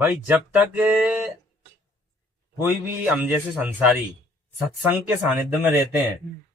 भाई जब तक कोई भी हम जैसे संसारी सत्संग के सानिध्य में रहते हैं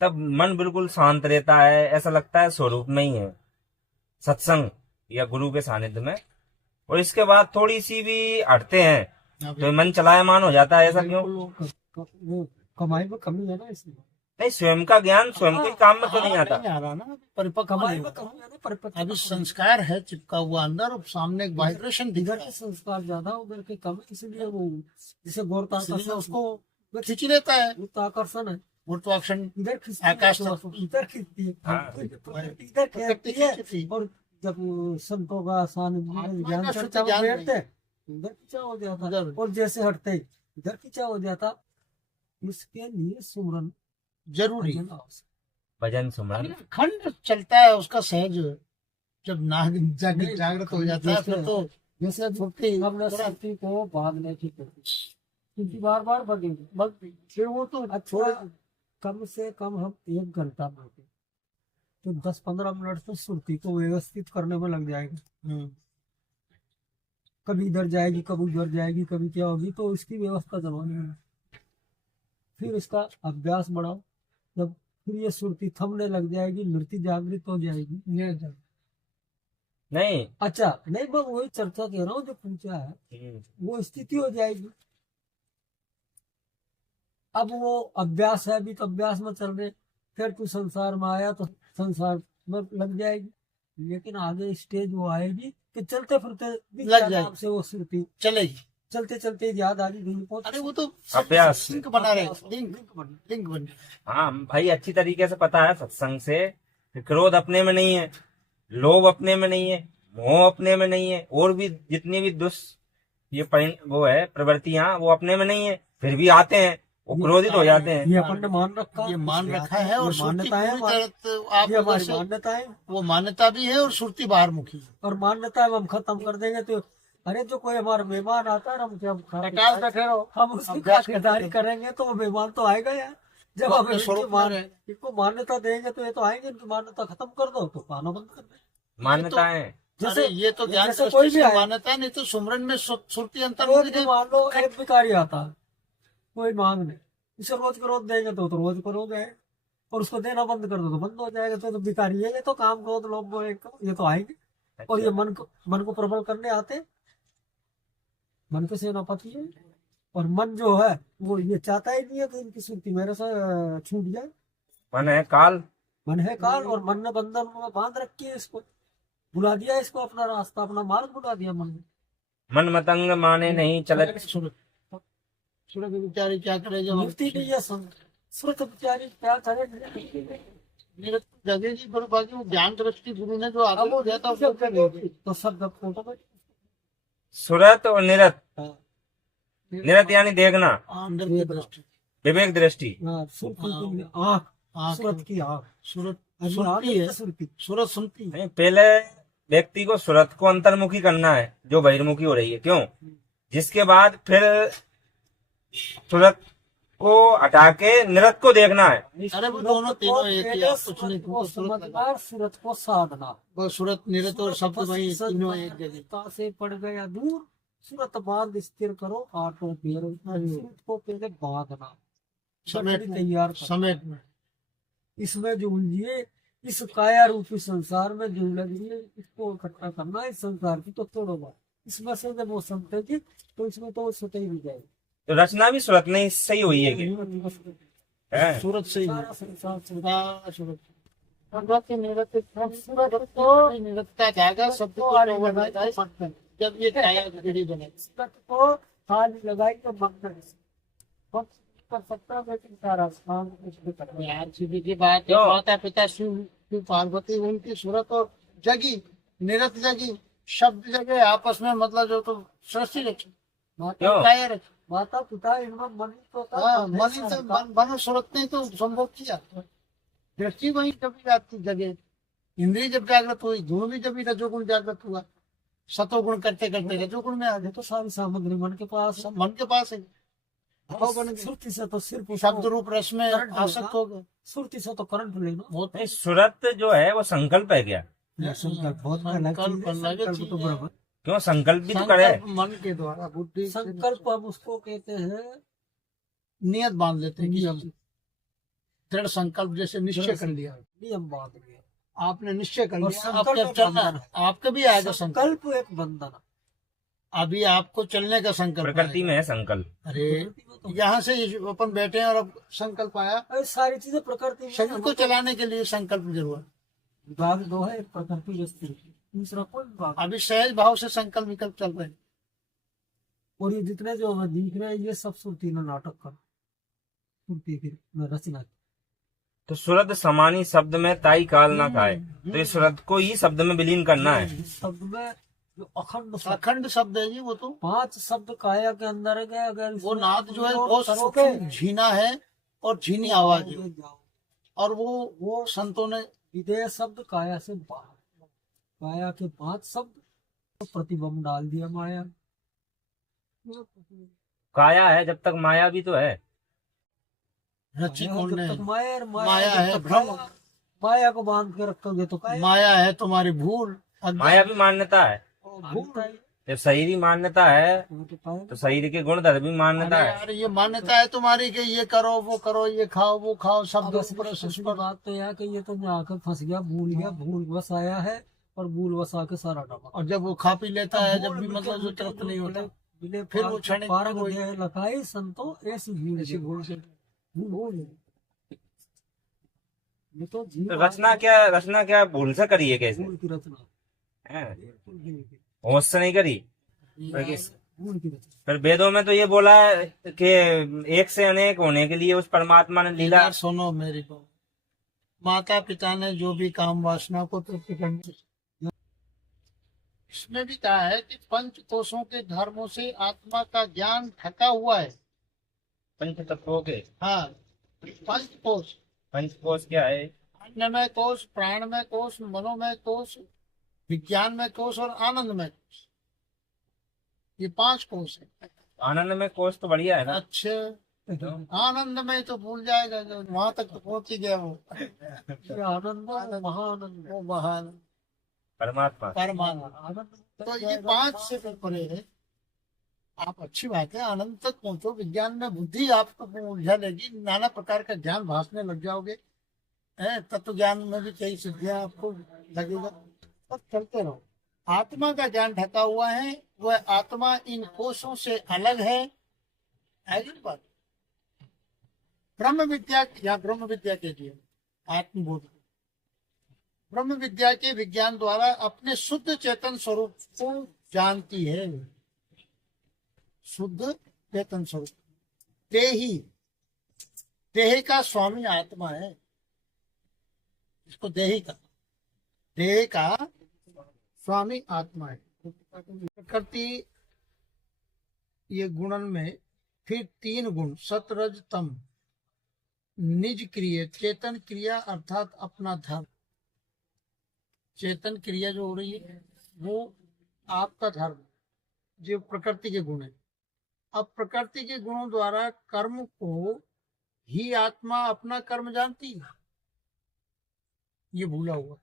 तब मन बिल्कुल शांत रहता है, ऐसा लगता है स्वरूप में ही है सत्संग या गुरु के सानिध्य में। और इसके बाद थोड़ी सी भी हटते हैं तो मन चलायमान हो जाता है। ऐसा क्यों? वो कमाई में कमी है ना, इसलिए। नहीं, स्वयं का ज्ञान स्वयं के काम में तो नहीं आता। नहीं आ रहा ना, परिपक्व कमाई नहीं में हुआ। कमी है ना, परिपक्व अभी संस्कार है चिपका हुआ अंदर और सामने एक वाइब्रेशन दिख इधर रहा के है, संस्कार ज्यादा, उधर के कम, इसलिए वो जैसे गुरुत्वाकर्षण इसलिए उसको खींच लेता है। गुरुत्वाकर्षण है, गुरुत्वाकर्षण इधर खींचती है, आकाश तो तक। इधर खींचती है, हाँ। इधर खींचती है। खींचती। और जब संतों का सानिध्य आत्मा ज्ञान का चर्चा में ज्ञान नहीं। बैठते उधर खींचा हो जाता, उधर। और जैसे हटते इधर खींचा हो जाता। इसके लिए सुमरन जरूरी भजन आवश्यक। भजन सुमरन खंड चलता है उसका सहज, जब जागृत हो जाता है जैसे- फिर तो जैसे छुट्टी हमने शक्ति को बांधने की कोशिश, क्योंकि बार बार बगेंगे, फिर वो तो थोड़ा कम से कम हम 1 घंटा बैठे तो 10-15 मिनट तो सुरती को व्यवस्थित करने में लग जाएगा। कभी इधर जाएगी, कभी उधर जाएगी, कभी क्या होगी, तो इसकी व्यवस्था करवानी है। फिर इसका अभ्यास बढ़ाओ, जब फिर ये सुरती थमने लग जाएगी, नृत्य जागृत हो जाएगी। नहीं। अच्छा, नहीं, मैं वही चर्चा कह रहा हूँ जो पूछा है, वो स्थिति हो जाएगी। अब वो अभ्यास है, अभी तो अभ्यास में चल रहे, फिर तू संसार में आया तो संसार में लग जाएगी, लेकिन आगे स्टेज वो आएगी कि चलते फिरते भी लग क्या जाएगी। नाम से वो सुरती चलेगी। चलते चलते याद आ गई पहुंच। अरे वो तो अभ्यास। लिंक बना रहे, लिंक बन हाँ भाई, अच्छी तरीके से पता है सत्संग से क्रोध अपने में नहीं है, लोभ अपने में नहीं है, मोह अपने में नहीं है, और भी जितनी भी ये वो है प्रवृत्तियां वो अपने में नहीं है, फिर भी आते हैं, वो क्रोधित हो जाते हैं। ये अपन ने मान रखा, ये मान रखा है और ये मान्यता है पूरी हमारी, तरह आप ये उधर हमारी से मान्यता है। वो मान्यता भी है और सुरती बाहर मुखी है। और मान्यता है हम खत्म कर देंगे तो, अरे जो कोई हमारा मेहमान आता है हम क्या निकाल बैठे रहो, हम उसकी अभ्यास खातिरदारी करेंगे तो वो मेहमान तो आएगा यार। जब वो हम अपने स्वरूप में रहेगा। इनको मान्यता देंगे तो ये तो आएंगे, इनकी मान्यता खत्म कर दो तो पाना बंद कर दे। मान्यताएं जैसे ये तो ज्ञान जैसे दृष्टि कोई भी से आए, मान्यता, नहीं तो सुमरन में सुरती अंतर रोज भी मान लो एक भिखारी आता है, कोई मांग नहीं, उसे रोज का रोज देंगे तो रोज का रोज है, और उसको देना बंद कर दो तो बंद हो जाएगा। तो भिखारी है, ये तो काम क्रोध लोभ मोह ये तो आएंगे। और ये मन को प्रबल करने आते, मन के सेनापति है। और मन जो है वो ये चाहता ही नहीं है कि इनकी सुरती मेरे से छूट जाए। मन है काल, मन है काल, और मन ने बंधन में बांध रखी है इसको, बुला दिया इसको अपना रास्ता, अपना मार्ग बुला दिया मन ने। मन मतंग माने नहीं चलत। सूरत बेचारी क्या करे जब मूर्ति नहीं है सुरत बेचारी क्या करे। जगह जी पर बाकी वो ज्ञान दृष्टि गुरु ने जो आगे अब दिया था जब करेंगे तो सब फोटो में सुरत और निरत, निरत यानी देखना, अंदर की दृष्टि, विवेक दृष्टि। आँख, आँख, सूरत की आँख, सूरत अभी सुनती आँख है, है सुरती। सूरत सुनती है। नहीं, पहले व्यक्ति को सुरत को अंतर्मुखी करना है जो बहिर्मुखी हो रही है, क्यों? जिसके बाद फिर सुरत को हटा के निरत को देखना है। अरे वो दोनों तीनों एक ही, आप कुछ नहीं को सूरत लगा। समझना, सूरत को साधना। वो सूरत निरत और शब्द वही तीनों एक जगह। सूरत से पड़ गया दूर, सूरत बांध स्थिर करो आटो फेर। सूरत को पहले बांधना, समेट में, तैयार करना। समेट में इसमें जो उलझिए, इस काया रूपी संसार में जो लगिए, इसको इकट्ठा करना, इस संसार की तो तोड़ो बात। इसमें से जब वो समझेगी तो इसमें तो सटे ही जाएगी। तो रचना भी सुरत नहीं सही हुई है कि है? सूरत से ही है। सारा संसार से सूरत सूरत को निरतता जाएगा, शब्द को आने over लगा जाएगा, तो मन में। जब ये काया घड़ी बने। सूरत को थाली लगाई तो मन में बस कर सकता है, लेकिन सारा काम कुछ भी कर रहा है। यार सीधी की बात है, क्यों? माता पिता शिव पार्वती उनकी सूरत और जगी, निरत जगी, शब्द जगे, आपस में मतलब जो तो सृष्टि रखी, क्यों? काया रखी। माता पिता इनमें मन तो था, हाँ, मन मन है से सारा। बनो सूरत ने तो संभव किया। दृष्टि वही कभी जाती जगे, इंद्रिय जब जागृत हुई, धूम भी जब रजोगुण जागृत हुआ, सतोगुण करते करते रजोगुण में आ गए, तो सारी सामग्री मन के पास है। सब मन के पास है। भाव बन गए, सुरती से तो सिर्फ शब्द रूप रस में करंट आसक्त हो गए। सुरती से तो करंट लेना बहुत नहीं, सुरत जो है वो संकल्प है क्या? संकल्प बहुत अलग चीज है, संकल्प अलग संकल्प चीज तो है। बराबर। क्यों संकल्प भी तो करे। संकल्प मन के द्वारा बुद्धि से संकल्प हम उसको कहते हैं नियत बांध लेते हैं नियम, कि दृढ़ संकल्प, जैसे निश्चय कर लिया, नियम बांध लिया। आपने निश्चय कर और लिया, अब संकल्प जब एक चलना बंधन है। आपका भी आएगा संकल्प। संकल्प एक बंधन है। अभी आपको चलने का संकल्प प्रकृति आएगा। में है संकल्प। अरे प्रकृति में तो यहाँ से अपन बैठे हैं और अब संकल्प आया, अरे सारी चीजें प्रकृति में शरीर को चलाने के लिए संकल्प जरूर। विभाग दो है, एक प्रकृति व्यक्ति, दूसरा कोई विभाग। अभी सहज भाव से संकल्प विकल्प चल रहे हैं। और ये जितने जो हमें दिख रहे हैं ये सब सुरती ने नाटक कर सुरती फिर में रचना की। तो सुरद समानी शब्द में ताई काल ना खाए, तो ये सुरद को ही शब्द में विलीन करना है। इस शब्द में जो अखंड शब्द, अखंड शब्द है जी, वो तो 5 शब्द काया के अंदर है। क्या अगर वो इसमें नाद जो है आप बहुत करोगे, सूक्ष्म झीना है और झीनी आवाज है, जाओ। और वो संतों ने विदेह शब्द काया से बाहर, काया के 5 शब्द तो प्रतिबंध डाल दिया माया। काया है जब तक माया भी तो है। रची काया कौन जब ने? तक माया और माया जब है तक भ्रम। काया, माया को बांध के रखोगे तो काया। माया है तुम्हारी भूल, अज्ञान। माया भी मान्यता है। भूल जब शरीर ही मान्यता है तो काया। तो शरीर के गुण धर्म भी मान्यता अरे है। यार, ये मान्यता है तुम्हारी कि ये करो वो करो, ये खाओ वो खाओ, सब अब असली बात तो यह है कि ये तो मैं आकर फंस गया, भूल गया, भूल बस आया है और भूल बस आके सारा डाला। और जब वो खा पी लेता है, जब भी मतलब जो तृप्त नहीं होता, फिर वो क्षणिक पारक वही- देह लखाई संतो ऐसी भूल ऐसी भूल से भूल हो गई। ये तो जीव तो रचना क्या भूल से करी है कैसे भूल की रचना, है? भूल की होश से नहीं करी। भूल की रचना। फिर वेदों में तो ये बोला है कि एक से अनेक होने के लिए उस परमात्मा ने लीला। यार सुनो मेरी को, माता पिता ने जो भी काम वासना को तृप्त करने, इसमें भी कहा है कि पंच कोशों के धर्मों से आत्मा का ज्ञान ढका हुआ है। पंच तत्वों के हाँ, पंच कोश, पंचकोश क्या है? अन्नमय कोश, प्राणमय कोश, मनोमय कोश, विज्ञानमय कोश और आनंदमय कोश, ये 5 कोश है। आनंद में कोश तो बढ़िया है ना। अच्छा, आनंदमय तो भूल जाएगा, जो वहां तक तो पहुंच ही गया वो। ये आनंद महानंद वो महान परमात्मा। परमात्मा। आनंद। तो ये 5 से परे है। आप अच्छी बात है, आनंद तक पहुंचो, विज्ञान में बुद्धि आपको उलझा लेगी, नाना प्रकार का ज्ञान भासने लग जाओगे, तत्व ज्ञान में भी कई सिद्धियां आपको लगेगा, तब चलते रहो। आत्मा का ज्ञान ढका हुआ है, वह आत्मा इन कोशों से अलग है। ऐसी बात ब्रह्म विद्या या ब्रह्म विद्या के लिए आत्मबोध, ब्रह्म विद्या के विज्ञान द्वारा अपने शुद्ध चेतन स्वरूप को जानती है। शुद्ध चेतन स्वरूप देह का स्वामी आत्मा है, इसको देही का स्वामी आत्मा है। प्रकृति ये गुणन में फिर 3 गुण सतरज तम, निज क्रिय चेतन क्रिया अर्थात अपना धर्म। चेतन क्रिया जो हो रही है वो आपका धर्म, जो प्रकृति के गुण है। अब प्रकृति के गुणों द्वारा कर्म को ही आत्मा अपना कर्म जानती है, ये भूला हुआ।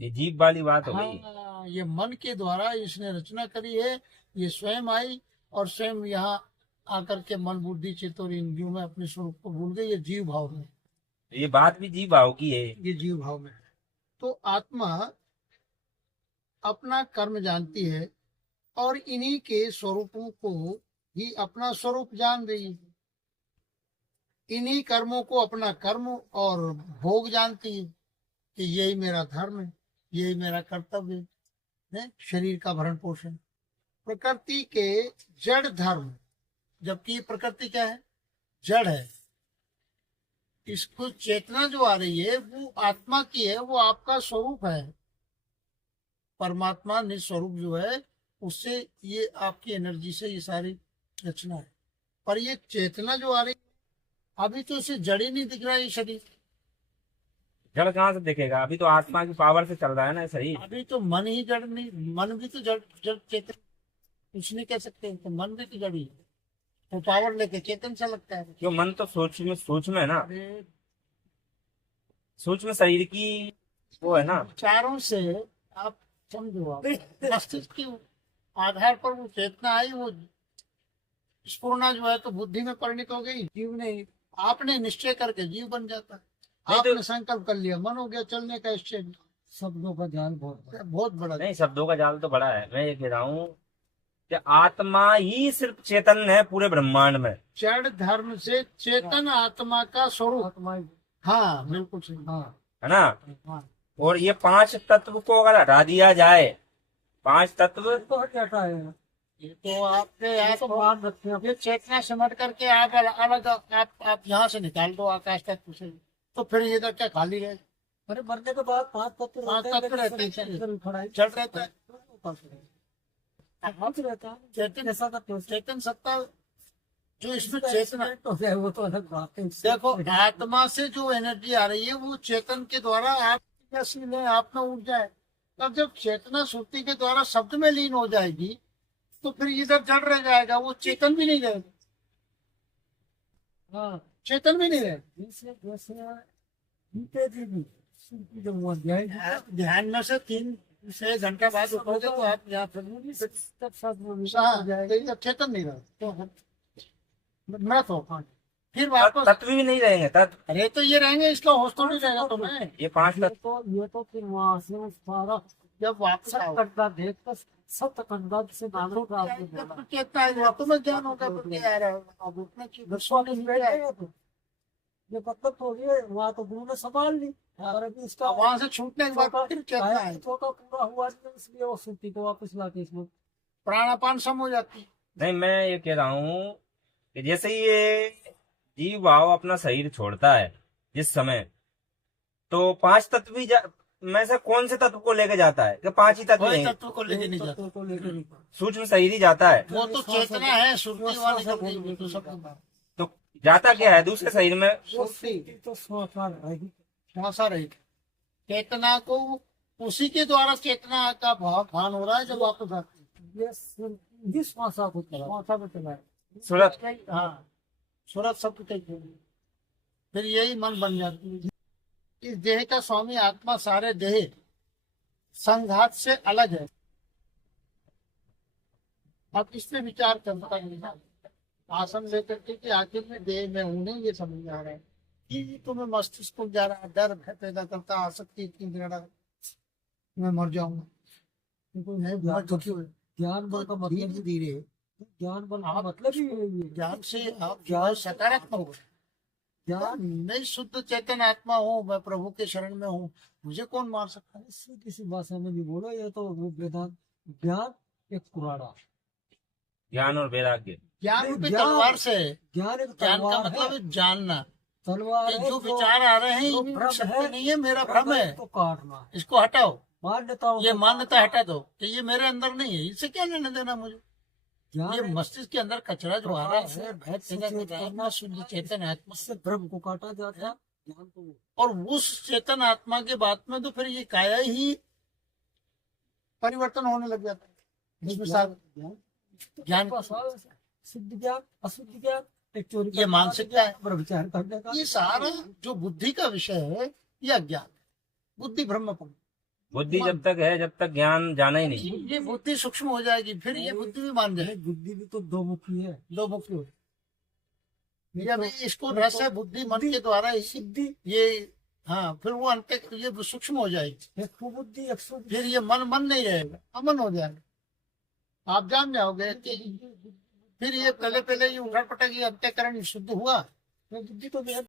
ये जीव वाली बात हो गई। हाँ, ये मन के द्वारा इसने रचना करी है, ये स्वयं आई और स्वयं यहाँ आकर के मन बुद्धि चित्त और इंद्रियों में अपने स्वरूप को भूल गई। ये जीव भाव में, ये बात भी जीव भाव की है। ये जीव भाव में है। तो आत्मा अपना कर्म जानती है और इन्हीं के स्वरूपों को ही अपना स्वरूप जान रही है। इन्हीं कर्मों को अपना कर्म और भोग जानती है कि यही मेरा धर्म है, यही मेरा कर्तव्य है, शरीर का भरण पोषण। प्रकृति के जड़ धर्म, जबकि प्रकृति क्या है? जड़ है। इसको चेतना जो आ रही है वो आत्मा की है, वो आपका स्वरूप है। परमात्मा निस्वरूप जो है उससे ये आपकी एनर्जी से ये सारी रचना है। पर ये चेतना जो आ रही है अभी तो इसे जड़ ही नहीं दिख रहा है ये शरीर। जड़ कहाँ से दिखेगा? अभी तो आत्मा की पावर से चल रहा है ना सही। अभी तो मन ही जड़ नहीं, मन भी तो जड़ जड़ चेतन कुछ नहीं कह सकते, तो मन भी तो जड़ ही है, तो पावर लेके चेतन सा लगता है। क्यों? मन तो सूक्ष्म है ना, अरे सूक्ष्म शरीर की वो है ना। विचारों से आप समझो, आप मस्तिष्क की आधार पर वो चेतना आई, वो स्फुरना जो है तो बुद्धि में परिणित हो गई। जीव ने, आपने निश्चय करके जीव बन जाता है। नहीं तो- आपने संकल्प कर लिया, मन हो गया चलने का निश्चय। शब्दों का ध्यान बहुत बड़ा। बहुत बड़ा। नहीं, शब्दों का जाल तो बड़ा है। मैं ये कह रहा हूँ कि आत्मा ही सिर्फ चेतन है पूरे ब्रह्मांड में। जड़ धर्म से चेतन आत्मा का स्वरूप। आत्मा ही- हाँ बिल्कुल सही। हाँ है ना? हाँ, और ये 5 तत्व को अगर हटा दिया जाए, 5 तत्व, तो हट जाता है। ये तो आपके ये तो मान रखते हैं। ये चेतना सिमट करके आप अलग आप यहाँ से निकाल दो आकाश तत्व से, तो फिर ये तो क्या खाली है, अरे मरने के बाद 5 तत्व पांच रहते हैं, तत्व रहते हैं। लेकिन शरीर खड़ा ही चल रहता है। हाथ रहता है। चेतन ऐसा तत्व से- चेतन सत्ता जो इसमें इसका चेतना, एक्सीडेंट हो जाए वो तो अलग बात है। देखो आत्मा से जो एनर्जी आ रही है वो चेतन के द्वारा आप में आप में ऊर्जा है। तब जब चेतना श्रुति के द्वारा शब्द में लीन हो जाएगी तो फिर इधर जड़ रह जाएगा, वो चेतन भी नहीं रहेगा। हाँ, चेतन भी नहीं रहेगा। जैसे जैसे गीता जी भी उनकी जब वो अध्याय आप ध्यान में से 3 से 1 घंटा बाद उठोगे तो आप यहाँ पर तब साथ में मिल हाँ, जाएगा। तो चेतन नहीं रहा, मृत हो। फिर वापस तत्व भी नहीं रहेंगे तत्व। अरे तो ये रहेंगे, इसका होश तो नहीं रहेगा तुम्हें। ये 5 तत्व ये तो फिर वहां से वो सारा जब वापस आओ सत्कंडा देख कर सत्कंडा से नानक का आपने तो बोला। चेतना है, तुम्हें ज्ञान होगा तो क्या आ रहा है, अब उठने की विश्वास नहीं बैठेगा तो ये मतलब तो ये वहाँ तो गुरु ने संभाल ली, और अभी इसका वहां से छूटने के बाद फिर चेतना है, तो का पूरा हुआ नहीं, इसलिए वो सूती को वापस लाके इसमें प्राणापान सम हो जाती है। नहीं, मैं ये कह रहा हूँ कि जैसे ही ये जीव भाव अपना शरीर छोड़ता है जिस समय, तो 5 तत्व भी में से कौन से तत्व को लेके जाता है? कि 5 ही तत्व कोई हैं। तत्व को लेके नहीं जाता, तत्व को लेके नहीं सूक्ष्म शरीर ही जाता है। वो तो चेतना है, श्रुति वाली जो तो सब तो जाता क्या है दूसरे शरीर में? श्रुति तो श्वासा रहेगी। श्वासा रही चेतना को, उसी के द्वारा चेतना का भान हो रहा है जब वापस आती ये श्वासा को श्वासा में चला है। सूरत। है। हाँ, सूरत शब्द कहते हैं। फिर यही मन बन जाती है। इस देह का स्वामी आत्मा सारे देह संघात से अलग है। अब इसमें विचार करता है, आसन लेकर के कि आखिर में देह में हूं नहीं, ये समझ आ रहा है कि तुम्हें मस्तिष्क को जा रहा डर पैदा करता, आसक्ति इतनी दृढ़, मैं मर जाऊंगा, मैं दुखी हुए। ज्ञान बल का धीरे मतलब धीरे ज्ञान बल का मतलब ही यही है। ज्ञान से आप ज्ञान सकारात्मक हो, ज्ञान मैं शुद्ध चेतन आत्मा हूँ, मैं प्रभु के शरण में हूँ, मुझे कौन मार सकता है। इससे किसी भाषा में नहीं बोलो, ये तो वो वेदांत ज्ञान एक पुराना ज्ञान और वैराग्य। ज्ञान रूपी ज्ञान- तलवार से, ज्ञान एक ज्ञान का तलवार मतलब है। है जानना, तलवार ये है जो विचार आ रहे हैं जो ये भ्रम सत्य है, नहीं है, मेरा भ्रम है, तो काटना है। इसको हटाओ, मान्यताओं ये को मान्यता हटा दो कि ये मेरे अंदर नहीं है, इससे क्या लेना देना मुझे। ज्ञान ये है, मस्तिष्क के अंदर कचरा जो आ रहा प्रकाश है, है, भय पैदा कर रहा है, मैं शुद्ध चेतन आत्मा, इससे भ्रम को काटा जाता है। ज्ञान को और उस चेतन आत्मा के बाद में तो फिर ये काया ही परिवर्तन होने लग जाता है। इसमें सारा ज्ञान का सारा शुद्ध ज्ञान अशुद्ध ज्ञान एक चोरी ये मानसिकता है। पर विचार करने का ये सारा जो बुद्धि का विषय है ये अज्ञान, बुद्धि ब्रह्मपुर। बुद्धि जब तक है, जब तक ज्ञान जाना ही नहीं। ये बुद्धि सूक्ष्म हो जाएगी, फिर ये बुद्धि भी मान जाएगी, बुद्धि भी तो दो मुखी है। दो मुखी हो। जब इसको रस है बुद्धि मन के द्वारा ही सिद्धि ये, हाँ फिर वो अंत ये सूक्ष्म हो जाएगी, एक कुबुद्धि एक शुद्ध फिर ये मन मन नहीं रहेगा, अमन हो जाएगा। आप जान जाओगे कि फिर ये पहले पहले ये उठक पटक ये अंत्यकरण शुद्ध हुआ, बुद्धि तो